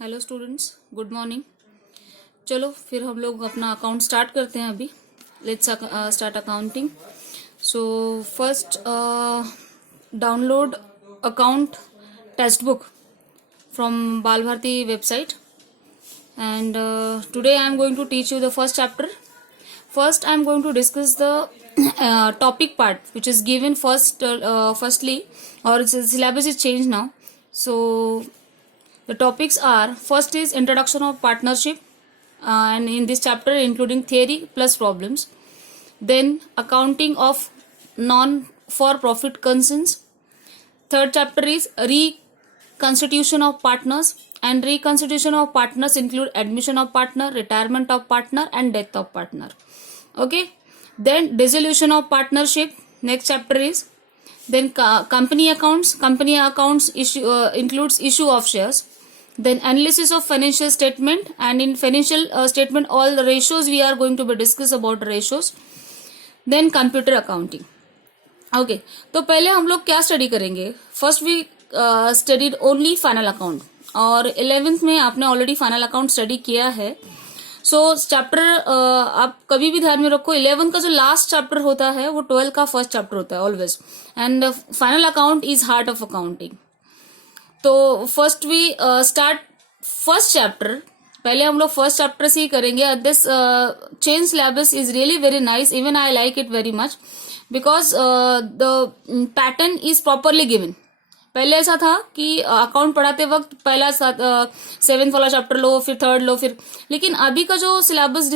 Hello students, good morning. चलो फिर हम लोग अपना अकाउंट स्टार्ट करते हैं। अभी let's start accounting. So first download account text book from Bal Bharati website, and today I am going to teach you the first chapter. First I am going to discuss the topic part which is given firstly, or its syllabus is changed now. So the topics are: first is introduction of partnership, and in this chapter including theory plus problems. Then accounting of non for profit concerns. Third chapter is reconstitution of partners, and reconstitution of partners include admission of partner, retirement of partner, and death of partner. Okay. Then dissolution of partnership. Next chapter is then company accounts. Company accounts includes issue of shares. Then analysis of financial statement, and in financial statement all the ratios we are going to be discuss about ratios. Then computer accounting. Okay तो पहले हम लोग क्या study करेंगे? First we studied only final account, और 11th में आपने already final account study किया है. सो चैप्टर आप कभी भी ध्यान में रखो, 11th का जो लास्ट चैप्टर होता है वो 12th का फर्स्ट चैप्टर होता है always, and final account is heart of accounting. तो first we start first chapter. पहले हम लोग फर्स्ट चैप्टर से ही करेंगे. This change syllabus is really very nice, even I like it very much, because the pattern is properly given. पहले ऐसा था कि अकाउंट पढ़ाते वक्त पहला 7th वाला चैप्टर लो, फिर 3rd लो, फिर, लेकिन अभी का जो सिलेबस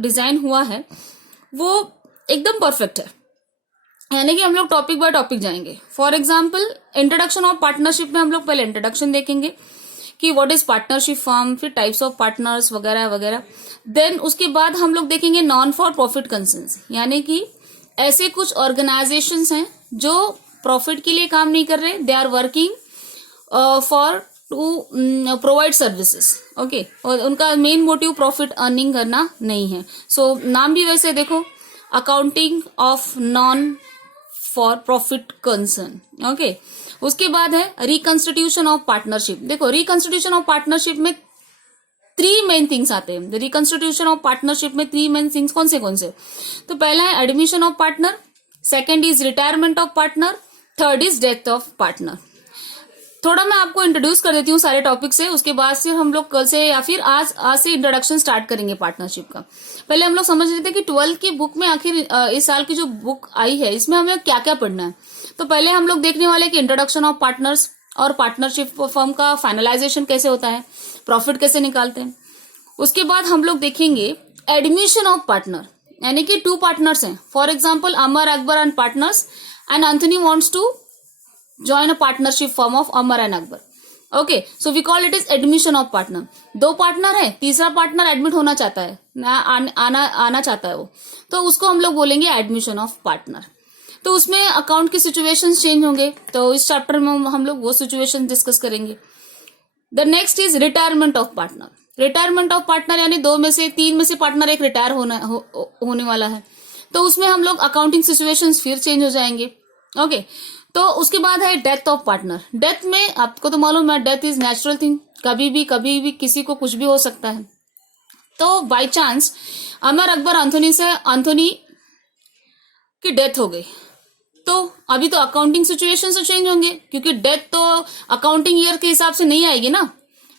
डिजाइन हुआ है वो एकदम परफेक्ट है. यानी कि हम लोग टॉपिक बाय टॉपिक जाएंगे. For example introduction of partnership में हम लोग पहले इंट्रोडक्शन देखेंगे कि व्हाट इज पार्टनरशिप फर्म, फिर टाइप्स ऑफ पार्टनर्स वगैरह वगैरह. देन उसके बाद हम लोग देखेंगे नॉन फॉर प्रॉफिट कंसर्न्स, यानी कि ऐसे कुछ ऑर्गेनाइजेशंस हैं जो प्रॉफिट के लिए काम नहीं कर रहे, they are working for to provide services. Okay, और उनका मेन मोटिव प्रॉफिट अर्निंग करना नहीं है. सो नाम भी वैसे देखो, accounting of non for profit concern. Okay, उसके बाद है रिकंस्टिट्यूशन ऑफ पार्टनरशिप. देखो रिकंस्टिट्यूशन ऑफ पार्टनरशिप में 3 मेन थिंग्स आते हैं. द रिकंस्टिट्यूशन ऑफ पार्टनरशिप में 3 मेन थिंग्स कौन से? तो पहला है admission of partner, second is retirement of partner, third is death of partner. थोड़ा मैं आपको इंट्रोड्यूस कर देती हूँ सारे टॉपिक से, उसके बाद से हम लोग कल से या फिर आज से इंट्रोडक्शन स्टार्ट करेंगे पार्टनरशिप का. पहले हम लोग समझ रहे थे कि 12th की बुक में आखिर इस साल की जो बुक आई है इसमें हमें क्या क्या पढ़ना है. तो पहले हम लोग देखने वाले कि इंट्रोडक्शन ऑफ पार्टनर्स और पार्टनरशिप फर्म का फाइनलाइजेशन कैसे होता है, प्रॉफिट कैसे निकालते हैं. उसके बाद हम लोग देखेंगे एडमिशन ऑफ पार्टनर, यानी कि 2 पार्टनर्स हैं. For example Amar Akbar and partners, and Anthony wants to join a partnership firm of Amar and Akbar. Okay, so we call it is admission of partner. 2 partner है, तीसरा पार्टनर एडमिट होना चाहता है, आना चाहता है वो, तो उसको हम लोग बोलेंगे एडमिशन ऑफ पार्टनर. तो उसमें अकाउंट की सिचुएशंस चेंज होंगे, तो इस चैप्टर में हम लोग वो सिचुएशन डिस्कस करेंगे. The next is retirement of partner. Retirement of partner यानी 2 में से 3 में से पार्टनर एक रिटायर होने वाला है, तो उसमें हम लोग अकाउंटिंग सिचुएशंस फिर चेंज हो जाएंगे. ओके, तो उसके बाद है डेथ ऑफ पार्टनर. डेथ में आपको तो मालूम है, डेथ इज नेचुरल थिंग, कभी भी किसी को कुछ भी हो सकता है. तो by chance Amar Akbar Anthony की डेथ हो गई, तो अभी तो अकाउंटिंग सिचुएशन से चेंज होंगे, क्योंकि डेथ तो अकाउंटिंग ईयर के हिसाब से नहीं आएगी ना.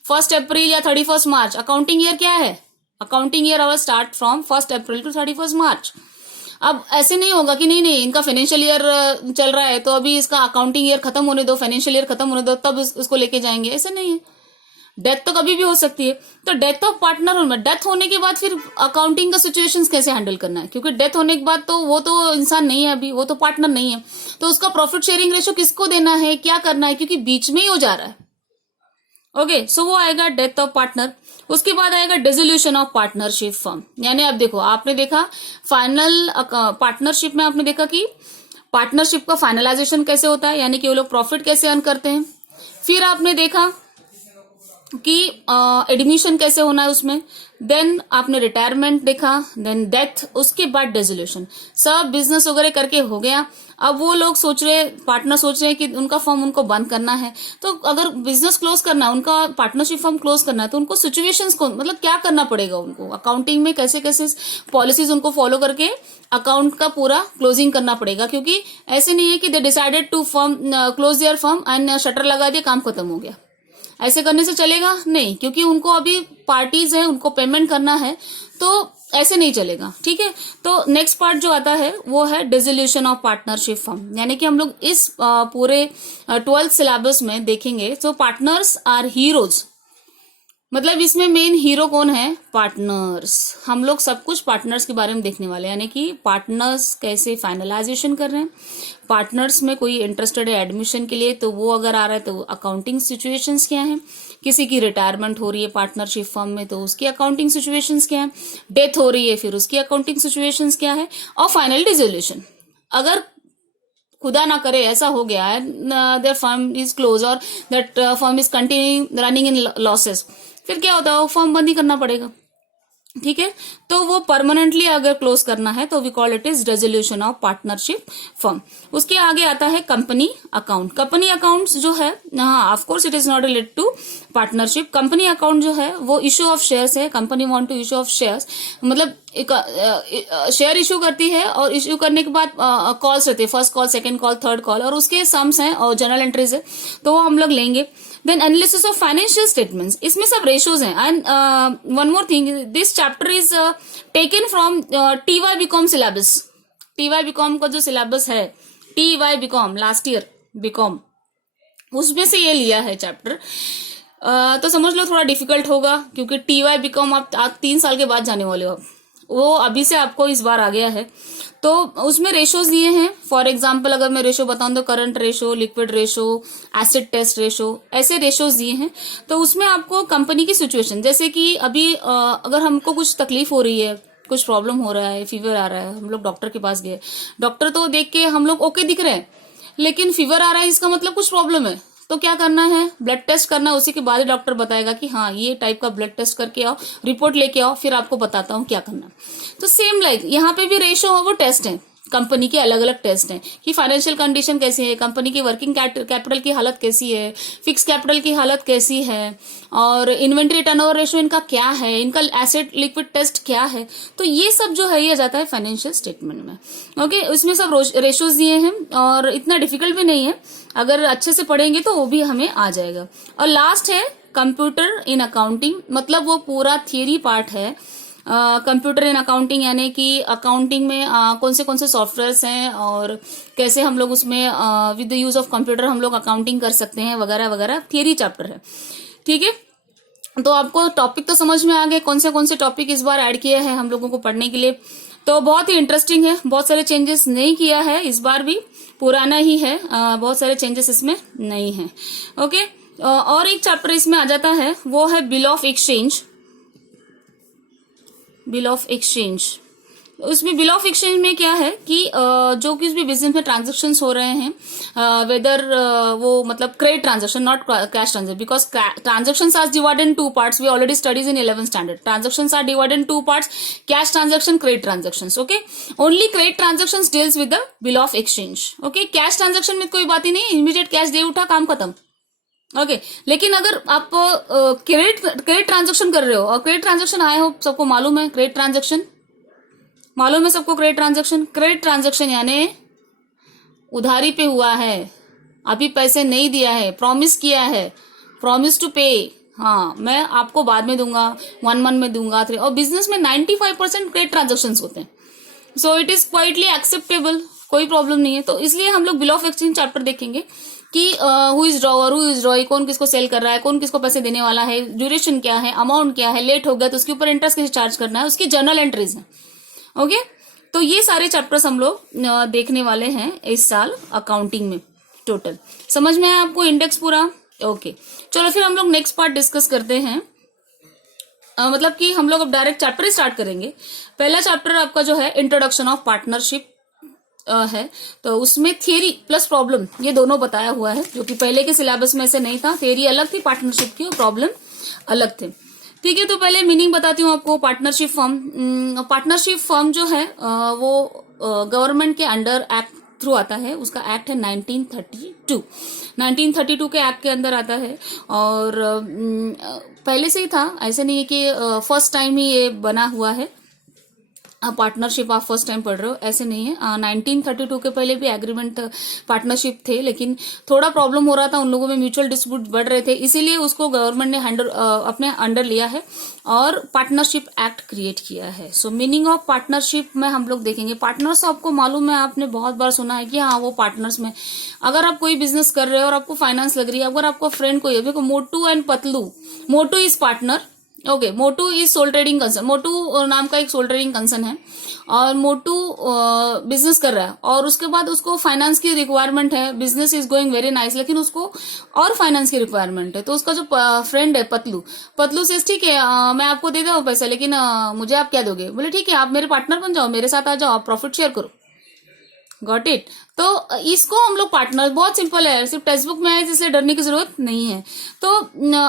1 अप्रैल या 31 मार्च अकाउंटिंग ईयर क्या है? Accounting year our start from 1 April to 31 March. अब ऐसे नहीं होगा कि नहीं इनका फाइनेंशियल ईयर चल रहा है तो अभी इसका अकाउंटिंग ईयर खत्म होने दो, फाइनेंशियल ईयर खत्म होने दो, तब इसको लेके जाएंगे. ऐसे नहीं है, डेथ तो कभी भी हो सकती है. तो डेथ ऑफ पार्टनर में डेथ होने के बाद फिर अकाउंटिंग का सिचुएशंस कैसे हैंडल करना है, क्योंकि डेथ होने के बाद तो वो तो इंसान नहीं है, अभी वो तो पार्टनर नहीं है, तो उसका प्रॉफिट शेयरिंग रेशियो किसको देना है, क्या करना है, क्योंकि बीच में ही हो जा रहा है. ओके, सो वो आएगा डेथ ऑफ पार्टनर. उसके बाद आएगा डिसोल्यूशन ऑफ पार्टनरशिप फर्म. यानी अब देखो, आपने देखा फाइनल पार्टनरशिप में आपने देखा कि पार्टनरशिप का फाइनलाइजेशन कैसे होता है, यानी कि वो लोग प्रॉफिट कैसे अर्न करते हैं. फिर आपने देखा कि एडमिशन कैसे होना है उसमें, देन आपने रिटायरमेंट देखा, देन डेथ, उसके बाद डिसोल्यूशन, सब बिजनेस वगैरह करके हो गया। अब वो लोग सोच रहे, पार्टनर सोच रहे हैं कि उनका फर्म उनको बंद करना है। तो अगर बिजनेस क्लोज करना है, उनका पार्टनरशिप फर्म क्लोज करना है, तो उनको सिचुएशंस को मतलब क्या करना पड़ेगा, उनको अकाउंटिंग में कैसे कैसे पॉलिसीज उनको फॉलो करके अकाउंट का पूरा क्लोजिंग करना पड़ेगा। क्योंकि ऐसे नहीं है कि they decided to firm close their firm and shutter लगा दिया, काम खत्म हो गया। ऐसे करने से चलेगा नहीं, क्योंकि उनको अभी पार्टीज है, उनको पेमेंट करना है, तो ऐसे नहीं चलेगा। ठीक है, तो नेक्स्ट पार्ट जो आता है वो है डिसोल्यूशन ऑफ पार्टनरशिप फर्म। यानी कि हम लोग इस पूरे 12th सिलेबस में देखेंगे। तो पार्टनर्स आर हीरोज, मतलब इसमें मेन हीरो कौन है, पार्टनर्स। हम लोग सब कुछ पार्टनर्स के बारे में देखने वाले हैं, यानी कि पार्टनर्स कैसे फाइनलाइजेशन कर रहे हैं, पार्टनर्स में कोई इंटरेस्टेड है एडमिशन के लिए तो वो अगर आ रहा है तो अकाउंटिंग सिचुएशंस क्या है, किसी की रिटायरमेंट हो रही है पार्टनरशिप फर्म में तो उसकी अकाउंटिंग सिचुएशंस क्या है, डेथ हो रही है फिर उसकी अकाउंटिंग सिचुएशंस क्या है, और फाइनल डिसोल्यूशन। अगर खुदा ना करे ऐसा हो गया है, देयर फर्म इज क्लोज और that firm is continuing running in losses, फिर क्या होता है, वो फर्म बंद ही करना पड़ेगा। ठीक है, तो वो परमानेंटली अगर क्लोज करना है तो we call it is resolution of partnership firm. उसके आगे आता है कंपनी अकाउंट। कंपनी अकाउंट्स जो है, हाँ of course it is not related to partnership. Company account जो है वो इश्यू ऑफ शेयर्स है, company want to issue of shares, मतलब शेयर इश्यू करती है और इश्यू करने के बाद कॉल्स रहते हैं, first call, second call, third call, और उसके सम्स हैं और जनरल एंट्रीज है, तो वो हम लोग लेंगे। Then analysis of financial statements, इसमें सब रेशोज हैं। And one more thing, this chapter is taken from TY BCom syllabus. TY BCom का जो सिलेबस है, TY BCom last year BCom, उसमें से ये लिया है चैप्टर। तो समझ लो थोड़ा डिफिकल्ट होगा, क्योंकि TY BCom आप 3 साल के बाद जाने वाले हो, वो अभी से आपको इस बार आ गया है। तो उसमें रेशोज दिए हैं। फॉर एग्जांपल अगर मैं रेशो बताऊं तो current ratio, liquid ratio, acid test ratio, ऐसे रेशोज दिए हैं। तो उसमें आपको कंपनी की सिचुएशन, जैसे कि अभी अगर हमको कुछ तकलीफ हो रही है, कुछ प्रॉब्लम हो रहा है, फीवर आ रहा है, हम लोग डॉक्टर के पास गए, डॉक्टर तो देख के हम लोग ओके दिख रहे हैं, लेकिन फीवर आ रहा है, इसका मतलब कुछ प्रॉब्लम है। तो क्या करना है, ब्लड टेस्ट करना है, उसी के बाद ही डॉक्टर बताएगा कि हाँ ये टाइप का ब्लड टेस्ट करके आओ, रिपोर्ट लेके आओ, फिर आपको बताता हूँ क्या करना। तो सेम लाइक यहाँ पे भी रेशो है, वो टेस्ट है, कंपनी के अलग अलग टेस्ट हैं कि फाइनेंशियल कंडीशन कैसी है, कंपनी की वर्किंग कैपिटल की हालत कैसी है, फिक्स कैपिटल की हालत कैसी है, और इन्वेंट्री टर्नओवर रेशियो इनका क्या है, इनका एसेट लिक्विड टेस्ट क्या है। तो ये सब जो है ये जाता है फाइनेंशियल स्टेटमेंट में। ओके, उसमें सब रेशियोज दिए हैं और इतना डिफिकल्ट भी नहीं है, अगर अच्छे से पढ़ेंगे तो वो भी हमें आ जाएगा। और लास्ट है कंप्यूटर इन अकाउंटिंग, मतलब वो पूरा थियरी पार्ट है कंप्यूटर इन अकाउंटिंग, यानी कि अकाउंटिंग में कौन से सॉफ्टवेयर्स हैं और कैसे हम लोग उसमें with the use of computer हम लोग अकाउंटिंग कर सकते हैं वगैरह वगैरह, थियरी चैप्टर है। ठीक है, तो आपको टॉपिक तो समझ में आ गए, कौन से टॉपिक इस बार ऐड किए हैं हम लोगों को पढ़ने के लिए। तो बहुत ही इंटरेस्टिंग है, बहुत सारे चेंजेस नहीं किया है इस बार भी, पुराना ही है, बहुत सारे चेंजेस इसमें नहीं है। ओके, और एक चैप्टर इसमें आ जाता है, वो है bill of exchange. Bill of exchange, उसमें बिल ऑफ एक्सचेंज में क्या है कि जो किस भी बिजनेस में ट्रांजेक्शन्स हो रहे हैं, वेदर वो मतलब credit transaction, not cash transaction, because transactions are divided in 2 parts, we already studies in 11th standard. Transactions are divided in 2 parts, cash transaction, credit transactions. Okay, only credit transactions deals with the bill of exchange. Okay, cash transaction में कोई बात ही नहीं, immediate cash दे उठा, काम खत्म। Okay, लेकिन अगर आप क्रेडिट ट्रांजेक्शन कर रहे हो, और क्रेडिट ट्रांजेक्शन आए हो, सबको मालूम है क्रेडिट ट्रांजेक्शन, मालूम है सबको क्रेडिट ट्रांजेक्शन यानी उधारी पे हुआ है, अभी पैसे नहीं दिया है, प्रॉमिस किया है, प्रॉमिस टू पे, हाँ मैं आपको बाद में दूंगा, 1 मंथ में दूंगा, 3, और बिजनेस में 95% क्रेडिट ट्रांजेक्शन होते हैं। So it is quietly acceptable, कोई प्रॉब्लम नहीं है। तो इसलिए हम लोग बिल ऑफ एक्सचेंज चैप्टर देखेंगे कि who is drawer, who is ड्रॉई, कौन किसको सेल कर रहा है, कौन किसको पैसे देने वाला है, ड्यूरेशन क्या है, अमाउंट क्या है, लेट हो गया तो उसके ऊपर इंटरेस्ट कैसे चार्ज करना है, उसकी जर्नल एंट्रीज है। ओके, तो ये सारे चैप्टर्स हम लोग देखने वाले हैं इस साल अकाउंटिंग में टोटल। समझ में आया आपको इंडेक्स पूरा? ओके, चलो फिर हम लोग नेक्स्ट पार्ट डिस्कस करते हैं। मतलब कि हम लोग अब डायरेक्ट चैप्टर ही स्टार्ट करेंगे। पहला चैप्टर आपका जो है इंट्रोडक्शन ऑफ पार्टनरशिप है, तो उसमें थियरी प्लस प्रॉब्लम ये दोनों बताया हुआ है, जो कि पहले के सिलेबस में से नहीं था। थियरी अलग थी पार्टनरशिप की और प्रॉब्लम अलग थे। ठीक है, तो पहले मीनिंग बताती हूँ आपको। पार्टनरशिप फर्म, पार्टनरशिप फर्म जो है वो गवर्नमेंट के अंडर एक्ट थ्रू आता है। उसका एक्ट है 1932। 1932 के एक्ट के अंदर आता है। और पहले से ही था, ऐसे नहीं है कि फर्स्ट टाइम ही ये बना हुआ है। पार्टनरशिप आप फर्स्ट टाइम पढ़ रहे हो, ऐसे नहीं है। 1932 के पहले भी एग्रीमेंट पार्टनरशिप थे, लेकिन थोड़ा प्रॉब्लम हो रहा था, उन लोगों में म्यूचुअल डिस्प्यूट बढ़ रहे थे, इसीलिए उसको गवर्नमेंट ने अपने अंडर लिया है और पार्टनरशिप एक्ट क्रिएट किया है। सो मीनिंग ऑफ पार्टनरशिप में हम लोग देखेंगे। पार्टनर्स आपको मालूम है, आपने बहुत बार सुना है कि हाँ वो पार्टनर्स में, अगर आप कोई बिजनेस कर रहे हो और आपको फाइनेंस लग रही है, अगर आपको फ्रेंड कोई है, देखो Motu and Patlu, Motu is partner, okay, Motu is sole trading concern, Motu नाम का एक सोल ट्रेडिंग कंसर्न है और मोटू बिजनेस कर रहा है और उसके बाद उसको फाइनेंस की रिक्वायरमेंट है, business is going very nice, लेकिन उसको और फाइनेंस की रिक्वायरमेंट है। तो उसका जो फ्रेंड है पतलू, पतलू से ठीक है मैं आपको दे दूं पैसा, लेकिन मुझे आप क्या दोगे? बोले ठीक है, आप मेरे पार्टनर बन जाओ, मेरे साथ आ जाओ, आप प्रॉफिट शेयर करो। Got it? तो इसको हम लोग पार्टनर, बहुत सिंपल है, सिर्फ टेक्स्ट बुक में है इसलिए डरने की जरूरत नहीं है। तो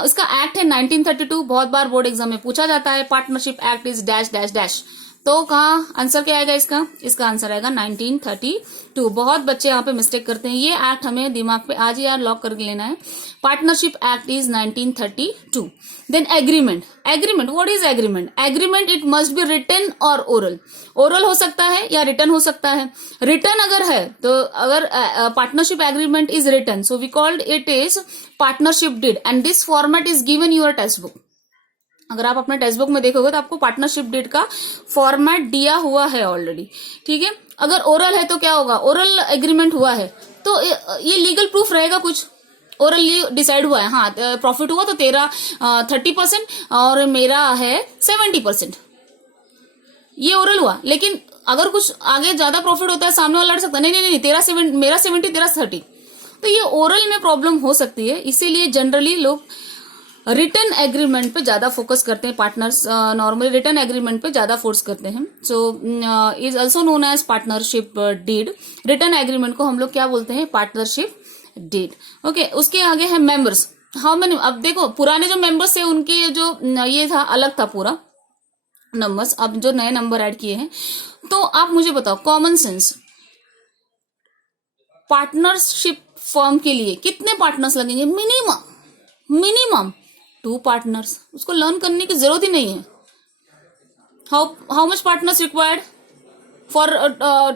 इसका एक्ट है 1932, बहुत बार बोर्ड एग्जाम में पूछा जाता है। Partnership act is dash dash dash. तो कहाँ आंसर क्या आएगा इसका? इसका आंसर आएगा 1932। बहुत बच्चे यहाँ पे मिस्टेक करते हैं, ये एक्ट हमें दिमाग पे आज ही यार लॉक करके लेना है। Partnership act is 1932। Then agreement, agreement, what is agreement? Agreement it must be written और ओरल। ओरल हो सकता है या रिटन हो सकता है। रिटन अगर है तो, अगर partnership agreement is written, so we called it is partnership deed and this format is given your textbook. अगर आप अपने टेक्स्ट बुक में देखोगे तो आपको पार्टनरशिप डीड का फॉर्मेट दिया हुआ है ऑलरेडी। ठीक है, अगर ओरल है तो क्या होगा? ओरल एग्रीमेंट हुआ है तो ये लीगल प्रूफ रहेगा कुछ। ओरली डिसाइड हुआ है, हाँ प्रॉफिट हुआ तो तेरा 30% और मेरा है 70%, ये ओरल हुआ। लेकिन अगर कुछ आगे ज्यादा प्रॉफिट होता है, सामने वाला लड़ सकता है, नहीं नहीं नहीं, मेरा 70 तेरा 30। तो ये ओरल में प्रॉब्लम हो सकती है, इसीलिए जनरली लोग रिटर्न एग्रीमेंट पे ज्यादा फोकस करते हैं। पार्टनर्स नॉर्मली रिटर्न एग्रीमेंट पे ज्यादा फोर्स करते हैं। So is also known as partnership deed. Return agreement को हम लोग क्या बोलते हैं? Partnership deed. ओके, उसके आगे है मेंबर्स। How many? अब देखो पुराने जो मेंबर्स थे उनके जो ये था अलग था पूरा नंबर्स, अब जो नए नंबर ऐड किए हैं। तो आप मुझे बताओ कॉमन सेंस, पार्टनरशिप फर्म के लिए कितने पार्टनर्स लगेंगे? Minimum 2 partners. उसको लर्न करने की जरूरत ही नहीं है। How much partners required for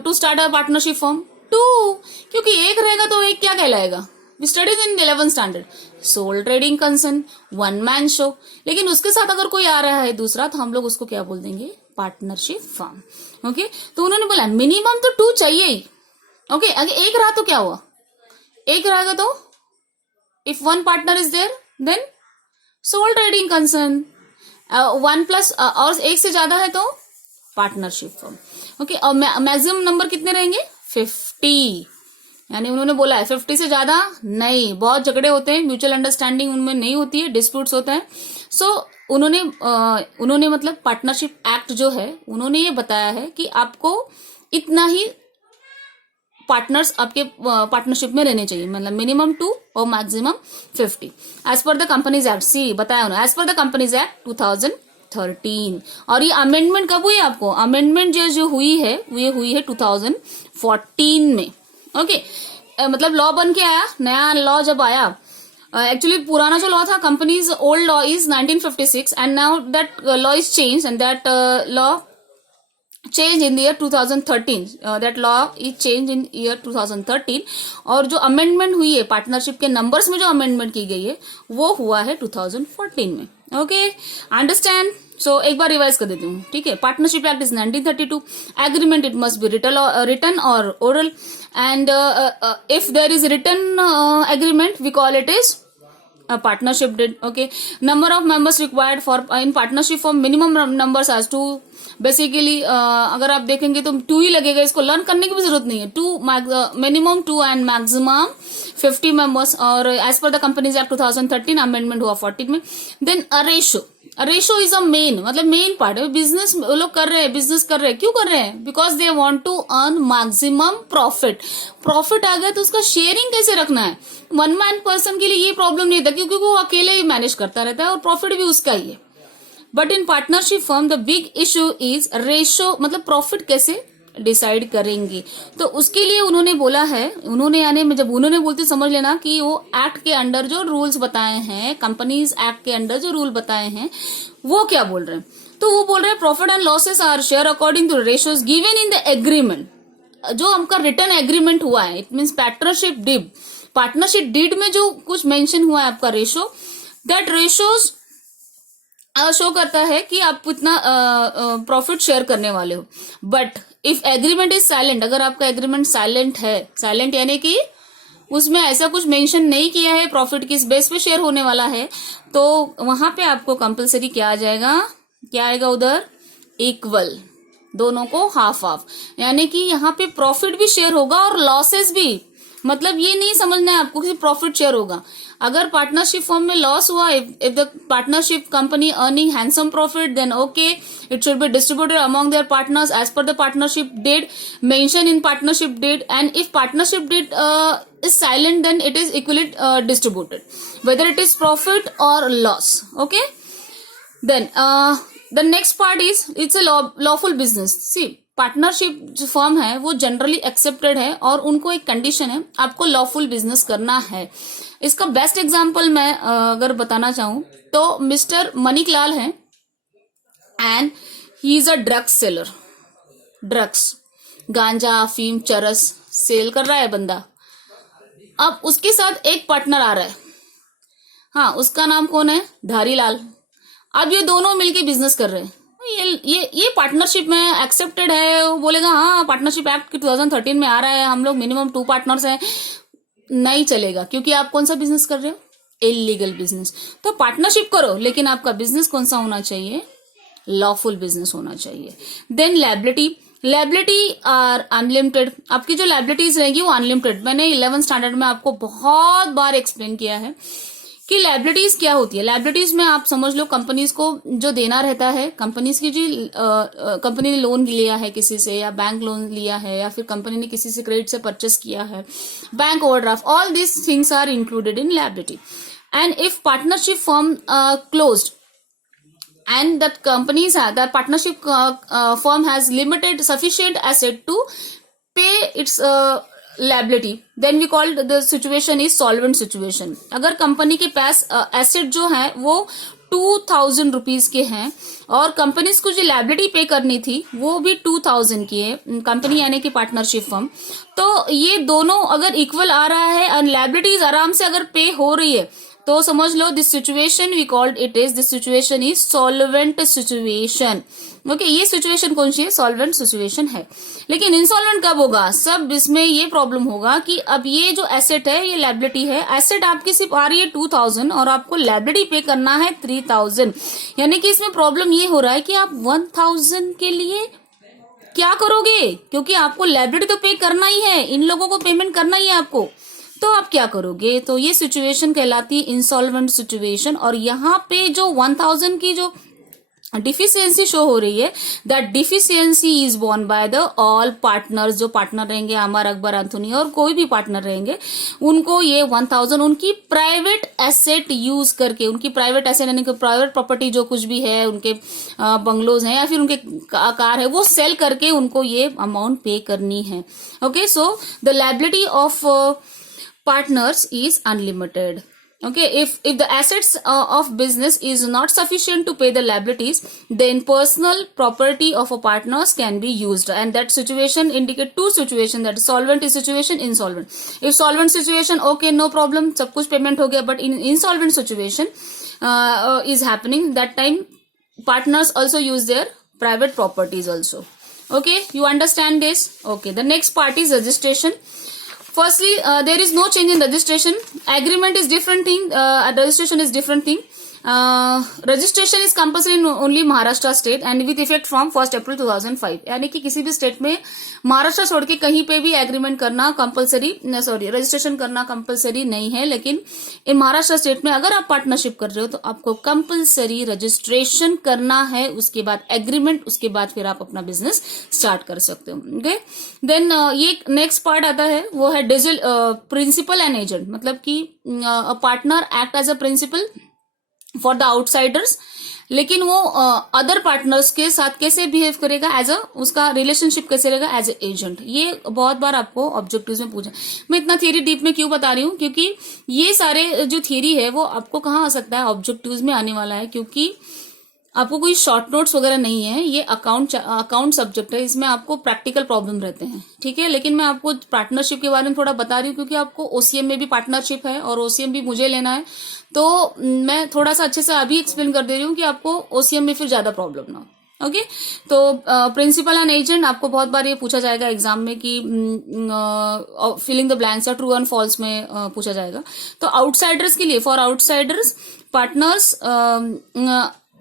to start a partnership firm? 2, क्योंकि एक रहेगा तो एक क्या कहलाएगा? We studies in 11th standard, sole trading concern, one man show. लेकिन उसके साथ अगर कोई आ रहा है दूसरा तो हम लोग उसको क्या बोल देंगे? पार्टनरशिप फर्म। ओके, तो उन्होंने बोला मिनिमम तो 2 चाहिए ही। ओके, अगर एक रहा तो क्या हुआ? एक रहेगा तो if 1 partner is there then sole trading concern. 1+ और एक से ज्यादा है तो पार्टनरशिप फर्म। ओके, और मैक्सिमम नंबर कितने रहेंगे? 50। यानी उन्होंने बोला है 50 से ज्यादा नहीं। बहुत झगड़े होते हैं, म्यूचुअल अंडरस्टैंडिंग उनमें नहीं होती है, डिस्प्यूट्स होता है। सो उन्होंने मतलब पार्टनरशिप एक्ट जो है उन्होंने ये बताया है कि आपको इतना ही पार्टनर्स आपके पार्टनरशिप में रहने चाहिए, मतलब मिनिमम 2 और maximum 50 as per the companies act. सी बताया उन्होंने, as per the companies act 2013। और ये अमेंडमेंट कब हुई? आपको अमेंडमेंट जो हुई है ये हुई है 2014 में। ओके, मतलब लॉ बन के आया, नया लॉ जब आया। एक्चुअली पुराना जो लॉ था, companies old law is 1956 and now that law is change and that law change in the year 2013. That law is changed in year 2013. और जो अमेंडमेंट हुई है पार्टनरशिप के नंबर्स में, जो अमेंडमेंट की गई है वो हुआ है 2014 में। Okay, understand? सो एक बार रिवाइज कर देती हूँ, ठीक है। Partnership act is 1932। Agreement it must be written और oral and if there is written agreement we call it is partnership did. Okay, number of members required for in partnership for minimum numbers as 2. Basically अगर आप देखेंगे तो 2 ही लगेगा, इसको learn करने की भी जरूरत नहीं है। 2 मिनिमम 2 एंड मैक्सिमम 50 मेंबर्स। और as per the companies act 2013 amendment हुआ 14 में। Then a ratio, ratio is a main, मतलब मेन पार्ट है। बिजनेस वो लोग कर रहे हैं, बिजनेस कर रहे हैं, क्यों कर रहे हैं? Because they want to earn maximum profit. Profit आ गया तो उसका शेयरिंग कैसे रखना है। वन मैन पर्सन के लिए ये प्रॉब्लम नहीं था, क्योंकि वो अकेले ही मैनेज करता रहता है और प्रॉफिट भी उसका ही है। But in partnership firm the big issue is ratio, मतलब प्रॉफिट कैसे डिसाइड करेंगे। तो उसके लिए उन्होंने बोला है, उन्होंने यानी जब उन्होंने बोलते समझ लेना कि वो एक्ट के अंडर जो रूल्स बताए हैं, कंपनीज एक्ट के अंडर जो रूल बताए हैं वो क्या बोल रहे हैं। तो वो बोल रहे हैं profit and losses are share according to ratios given in the agreement. जो हमका रिटर्न एग्रीमेंट हुआ है, it means partnership deed, partnership deed में जो कुछ मेंशन हुआ है आपका रेशो, दैट रेशोज शो करता है कि आप इतना प्रॉफिट शेयर करने वाले हो। But if agreement is silent, अगर आपका एग्रीमेंट साइलेंट है, साइलेंट यानी कि उसमें ऐसा कुछ मेंशन नहीं किया है प्रॉफिट किस बेस पे शेयर होने वाला है, तो वहां पे आपको कंपलसरी क्या आ जाएगा, क्या आएगा उधर, इक्वल, दोनों को हाफ हाफ, यानी कि यहाँ पे प्रॉफिट भी शेयर होगा और लॉसेस भी। मतलब ये नहीं समझना है आपको कि प्रॉफिट शेयर होगा। अगर पार्टनरशिप फॉर्म में लॉस हुआ, if the partnership company earning handsome profit, then okay it should be distributed among their partners as per the partnership date mention in partnership date, and if partnership date is silent then it is equally distributed whether it is profit or loss. Okay, then the next part is it's a lawful business. See, partnership जो firm है वो generally accepted है और उनको एक condition है, आपको lawful business करना है। इसका बेस्ट एग्जांपल मैं अगर बताना चाहूं तो मिस्टर मणिकलाल है and he is a drug seller. Drugs, गांजा, अफीम, चरस सेल कर रहा है बंदा। अब उसके साथ एक पार्टनर आ रहा है, हाँ उसका नाम कौन है, धारीलाल। अब ये दोनों मिलके बिजनेस कर रहे हैं। ये पार्टनरशिप में एक्सेप्टेड है। वो बोलेगा हाँ पार्टनरशिप एक्ट 2013 में आ रहा है, हम लोग मिनिमम 2 पार्टनर्स हैं, नहीं चलेगा, क्योंकि आप कौन सा बिजनेस कर रहे हो, इलीगल बिजनेस। तो पार्टनरशिप करो लेकिन आपका बिजनेस कौन सा होना चाहिए, लॉफुल बिजनेस होना चाहिए। देन लायबिलिटी आर अनलिमिटेड, आपकी जो लायबिलिटीज रहेगी वो अनलिमिटेड। मैंने 11th स्टैंडर्ड में आपको बहुत बार एक्सप्लेन किया है कि लायबिलिटीज क्या होती है। लायबिलिटीज में आप समझ लो कंपनीज को जो देना रहता है, कंपनीज की जो कंपनी ने लोन लिया है किसी से, या बैंक लोन लिया है, या फिर कंपनी ने किसी से क्रेडिट से परचेस किया है, bank overdraft, all this things are included in liability. And if partnership firm closed and that companies have, that partnership firm has limited sufficient asset to pay its liability, then we call the situation is solvent situation. अगर company के पास asset जो है वो 2000 rupees के हैं और companies को जो लायबिलिटी पे करनी थी वो भी 2000 की है, कंपनी यानी कि पार्टनरशिप फर्म, तो ये दोनों अगर इक्वल आ रहा है और लायबिलिटीज आराम से अगर पे हो रही है, तो समझ लो this situation we called it is, this situation is solvent situation. Okay, ये सिचुएशन कौन सी है, सॉल्वेंट सिचुएशन है। लेकिन इंसॉल्वेंट कब होगा, सब इसमें ये प्रॉब्लम होगा कि अब ये जो एसेट है ये लायबिलिटी है, एसेट आपकी सिर्फ आ रही है 2000 और आपको लायबिलिटी पे करना है 3000, यानी कि इसमें प्रॉब्लम ये हो रहा है कि आप 1000 के लिए क्या करोगे, क्योंकि आपको लायबिलिटी तो पे करना ही है, इन लोगों को पेमेंट करना ही है आपको, तो आप क्या करोगे। तो ये सिचुएशन कहलाती है इंसॉल्वेंट सिचुएशन। और यहाँ पे जो 1000 की जो डिफिशियंसी शो हो रही है, that deficiency is borne by the all partners. जो पार्टनर रहेंगे, अमर, अकबर, एंथोनी और कोई भी पार्टनर रहेंगे, उनको ये 1000 उनकी प्राइवेट एसेट यूज करके, उनकी प्राइवेट एसेट यानी कि प्राइवेट प्रॉपर्टी जो कुछ भी है, उनके बंगलोज हैं या फिर उनके कार है, वो सेल करके उनको ये अमाउंट पे करनी है। Okay, so the liability of partners is unlimited. Okay, if the assets of business is not sufficient to pay the liabilities, then personal property of a partners can be used, and that situation indicate 2 situation, that solvent situation, insolvent. If solvent situation, okay, no problem, सब कुछ payment हो गया, but in insolvent situation is happening, that time partners also use their private properties also. Okay, you understand this? Okay, the next part is registration. Firstly, there is no change in registration. Agreement is different thing. Registration is different thing. Registration is compulsory in only Maharashtra state and with effect from 1 अप्रैल 2005। यानी कि किसी भी state में महाराष्ट्र छोड़ के कहीं पे भी एग्रीमेंट करना कंपल्सरी, सॉरी रजिस्ट्रेशन करना कंपल्सरी नहीं है, लेकिन इन महाराष्ट्र स्टेट में अगर आप पार्टनरशिप कर रहे हो तो आपको कंपल्सरी रजिस्ट्रेशन करना है, उसके बाद एग्रीमेंट, उसके बाद फिर आप अपना बिजनेस स्टार्ट कर सकते हो। ओके, देन ये नेक्स्ट पार्ट आता है, वो है प्रिंसिपल एंड एजेंट। मतलब कि partner act as a principal for the outsiders, लेकिन वो अदर पार्टनर्स के साथ कैसे बिहेव करेगा, एज अ उसका रिलेशनशिप कैसे रहेगा एज ए एजेंट। ये बहुत बार आपको ऑब्जेक्टिव्स में पूछा। मैं इतना थियरी डीप में क्यों बता रही हूँ, क्योंकि ये सारे जो थियरी है वो आपको कहाँ आ सकता है, ऑब्जेक्टिव्स में आने वाला है, क्योंकि आपको कोई शॉर्ट नोट्स वगैरह नहीं है, ये अकाउंट सब्जेक्ट है, इसमें आपको प्रैक्टिकल प्रॉब्लम रहते हैं, ठीक है। लेकिन मैं आपको पार्टनरशिप के बारे में थोड़ा बता रही हूँ, क्योंकि आपको ओसीएम में भी पार्टनरशिप है और ओसीएम भी मुझे लेना है, तो मैं थोड़ा सा अच्छे से अभी एक्सप्लेन कर दे रही हूँ कि आपको ओसीएम में फिर ज्यादा प्रॉब्लम ना हो। ओके, तो प्रिंसिपल एंड एजेंट आपको बहुत बार ये पूछा जाएगा एग्जाम में कि फिलिंग द ब्लैंक्स या ट्रू एंड फॉल्स में पूछा जाएगा। तो आउटसाइडर्स के लिए, for outsiders partners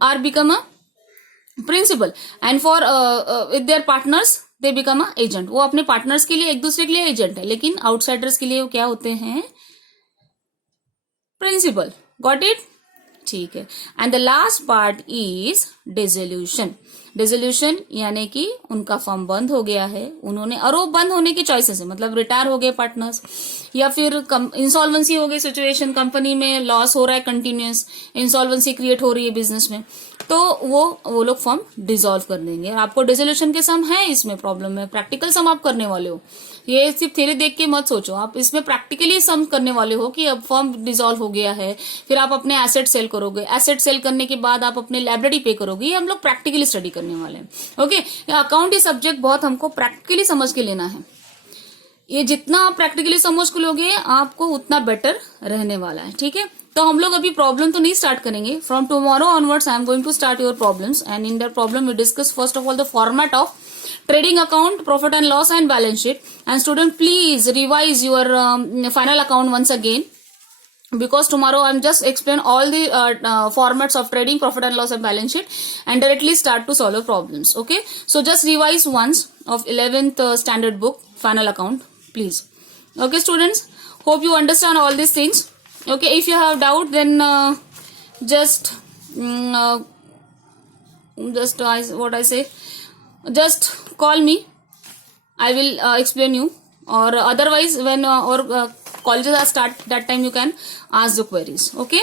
are become a principal and for with their partners they become a agent। वो अपने पार्टनर्स के लिए एक दूसरे के लिए एजेंट है, लेकिन आउटसाइडर्स के लिए वो क्या होते हैं, प्रिंसिपल। गॉट इट, ठीक है। And the last part is dissolution. Dissolution यानी कि उनका फर्म बंद हो गया है, उन्होंने, और वो बंद होने की चॉइसेस है, मतलब रिटायर हो गए पार्टनर्स, या फिर इंसॉल्वेंसी हो गई सिचुएशन, कंपनी में लॉस हो रहा है कंटिन्यूस, इंसॉल्वेंसी क्रिएट हो रही है बिजनेस में, तो वो लोग फर्म डिसॉल्व कर देंगे। और आपको डिसोल्यूशन के सम है, इसमें प्रॉब्लम है, प्रैक्टिकल सम आप करने वाले हो, ये सिर्फ थ्योरी देख के मत सोचो, आप इसमें प्रैक्टिकली सम करने वाले हो कि अब फर्म डिसॉल्व हो गया है, फिर आप अपने एसेट सेल करोगे, एसेट सेल करने के बाद आप अपने लाइब्रेरी पे करोगे, ये हम लोग प्रैक्टिकली स्टडी करने वाले हैं। ओके, अकाउंट ये सब्जेक्ट बहुत हमको प्रैक्टिकली समझ के लेना है, ये जितना आप प्रैक्टिकली समझ के लोगे आपको उतना बेटर रहने वाला है, ठीक है। तो हम लोग अभी प्रॉब्लम तो नहीं स्टार्ट करेंगे, from tomorrow onwards I am going to start your problems and in that problem we discuss first of all the format of trading account, profit and loss and balance sheet, and student please revise your final account once again, because tomorrow I'm just explain all the formats of trading, profit and loss and balance sheet, and directly start to solve problems. Okay, so just revise once of 11th standard book final account please. Okay students, hope you understand all these things. Okay, if you have doubt then just what I say, just call me, I will explain you, or otherwise when colleges are start, that time you can ask the queries. Okay.